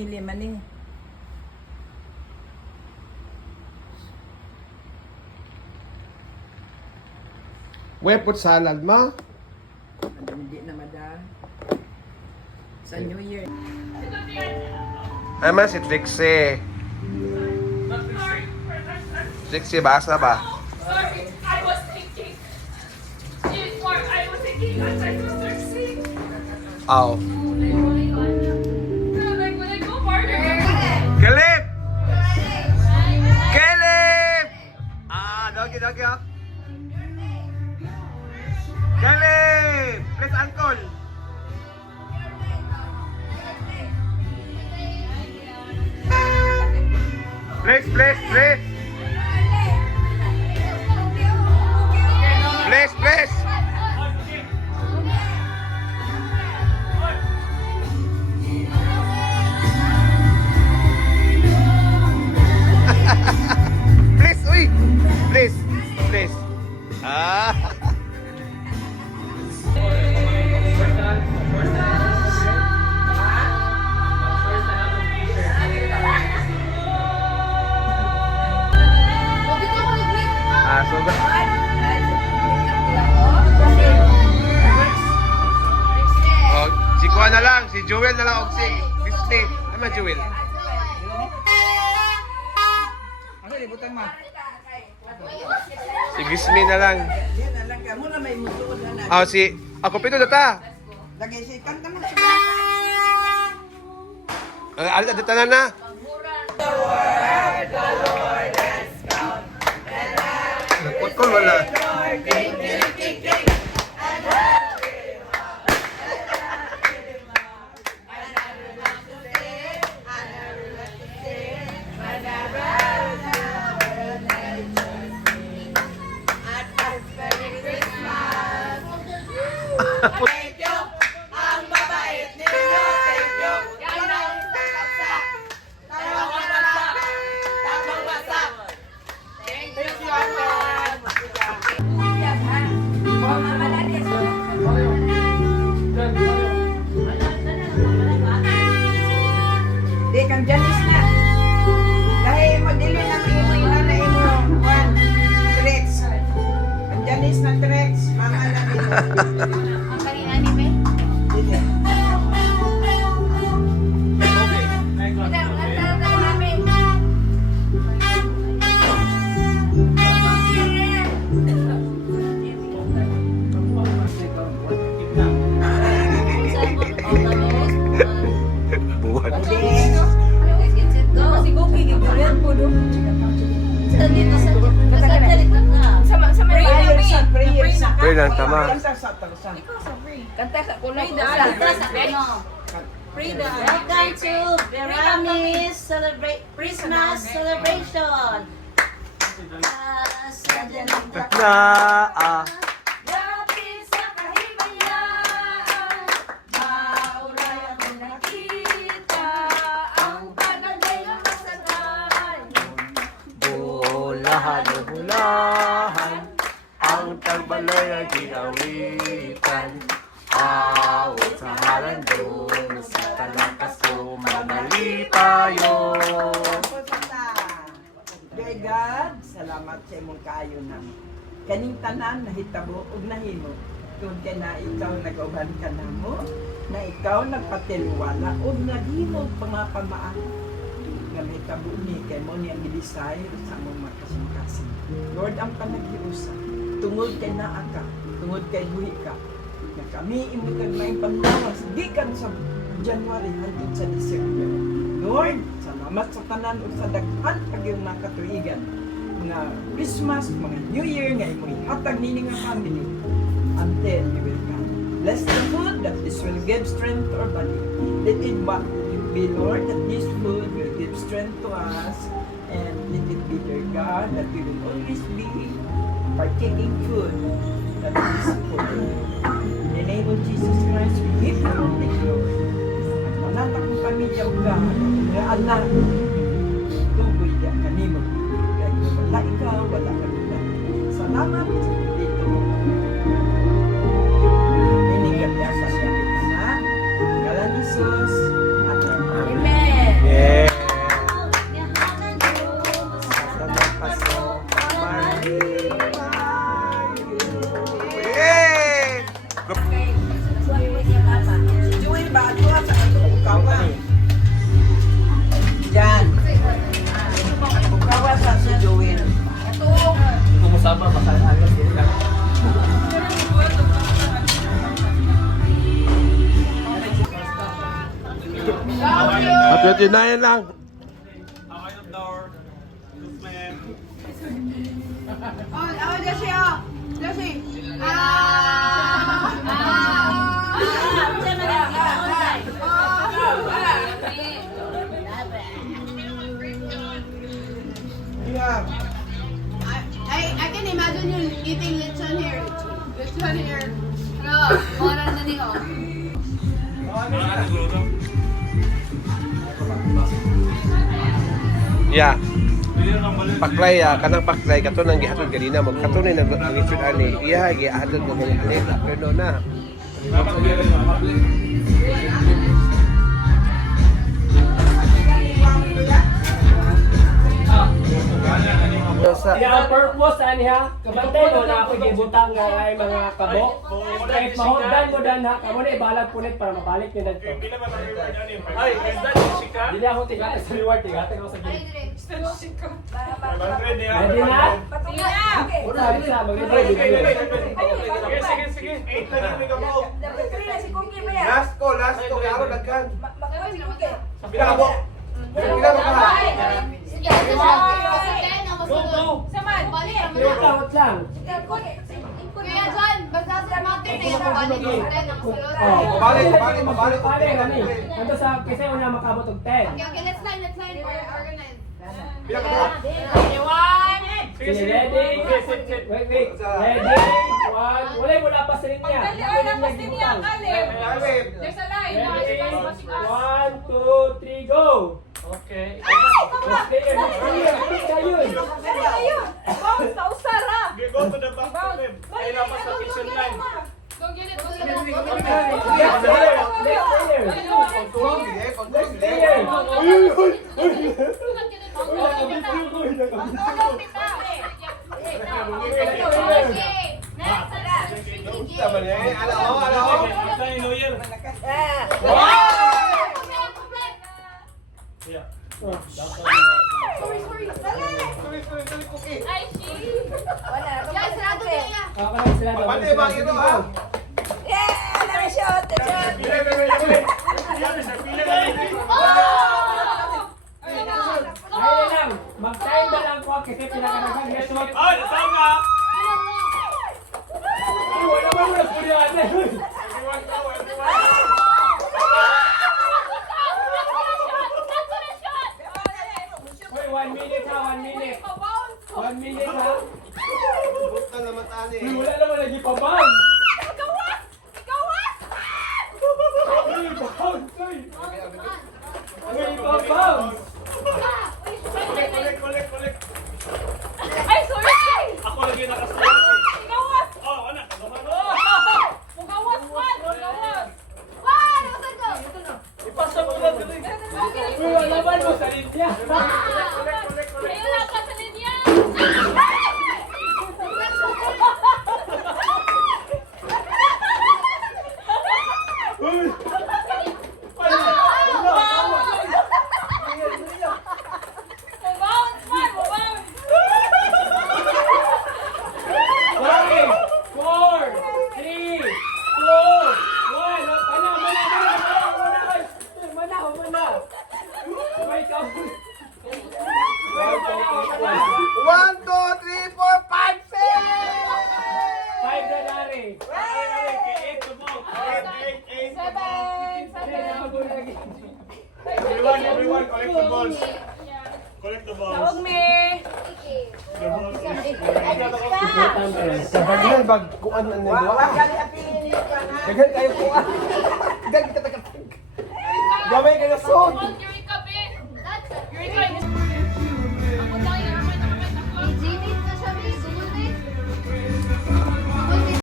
family man eh. Wepot salad mo? Hindi na madal. Sa New Year. Ay man si Trixie. Trixie, basa ba? Sorry, I was thinking. Mark, I was thinking as my sister sing. Aw. Like when I go farther. Caleb! Caleb! Doggy, ah. Caleb! Please, uncle. Please. Please. Please, uy! Please. So oh, si Kuya na lang, si Joel na lang og si Disney. Ano Joel? Ano libutan mo? Si Gismi na lang. Yan na lang ka. Muna may musuod na. Ah, si ako pito data. Lagi si kanta man. Alta data na. Napot ko wala. Di kang Janice na. Dahil magdili na imo inana imo. Juan. Trex. Kang Janice na Trex. Mama na imo. Ang kanina anime? Dili. Buwan. Si Gogi, gigurian po doon. Sama Prayer sa prayer sa. Pray lang tama. Kanta sa talsa. Kanta sa kuno. Frida. Welcome to Veramis Christmas celebration. Dapit sa kahimayan, mauray ako nakita, ang panagay ng masagan. Bulahan, ang tagbalay ay ginawitan. Awit sa halandong, sa talakas ko manalipayo. Dear God, salamat sa imong kaayo na. Kaning tanan nahitabo ug nahimo. Tungod kay na ikaw nag-uban ka namo, na ikaw nagpatiluwala ug naghimo pangapamaan. Nga mahitabo ni kay mo ni ang gilisay sa among makasing-kasing. Lord, ang panaghiusa, tungod kay naa ka, tungod kay buhi ka. Na kami imo kag may panlawas gikan sa January hangtod sa December. Lord, salamat sa tanan ug sa daghan pag yung nakatuigan. Mga Christmas, mga New Year nga imong ihatag nini nga family until you will come. Bless the food that this will give strength to our body. Let it be, Lord, that this food will give strength to us, and let it be, dear God, that we will always be partaking food that is good. In the name of Jesus Christ, we give you all the glory. Manata kong pamilya o ka, mga anak, tuboy yan kanimo. Kaya wala ikaw, wala ka nila. Salamat sa dito. Inigat niya sa siya kita na. Ngalan Jesus. Amen. Amen. At 29 lang. I can imagine you eating lechon here. Lechon here. No, mora na niyo. Yeah. Paklay kanang paklay kato nang gihatod ganina mo katunay na gitud ani iya gihatod mo ganina pero na sa Kaya ang purpose ani ha, kabantay mo na ako gibutang nga ay mga kabo. Kahit mahugdan mo dan ha, kamo na ibalag punit para mabalik ni dadto. Ay, is that Shika? Dili ako tiga sa reward tiga ako sa gilid. Ready na? Una bisa mag-ready. Sige. 8 lagi mo. last ko karo daghan Pinakabo. Tawat lang. Kaya John, basta sa mountain na yung balik mo rin ang sulod. Mabalik. Gani. Kanto sa kasi una makabot og 10. Okay, let's line. Organize. Sige, ready? Wait. Ready? One. Wala mo na pa sa linya. There's a line. Ready? 1, 2, 3, go! Okay. Next player. Ayun. Go to the back of him. Ay, napas sa kitchen line. Go get it. Next player. Next player. Ito yung lawyer. Yeah. Ay, she. Yan, sarado na yan. Ako lang sila. Pati ba ito ha? Ayun lang. Mag-time na lang po kasi pinakanagan niya shot. Ay, nasaan ka? Wala ba mo nagpulihan na yun? Wait, 1 minute ha, 1 minute. 1 minute ha. Buta naman tani. Uy, wala naman lagi pa bang. Uy, bounce, uy. Uy, bounce. Collect. Ay, sorry! Ako lagi nakasunod. Gawas! Oh, anak. Gaman. Gawas man! Gawas! Ipasa mo lang dito. Uy, wala naman mo sa linya. Ayun lang ka sa linya! Mabounce man! Mabounce! 5, 4, 3, 2, 1. Mana. May kapoy. 1, 2, 3, 4, 5, 6! 5 na dari. Eight to ball. Eight. Everyone, collect the balls. Collect the balls. Tawag me! The balls. Sa bagyan, kuan na nagawa. Daghan kayo kuan. Daghan kita tagatag. Gamay kayo son.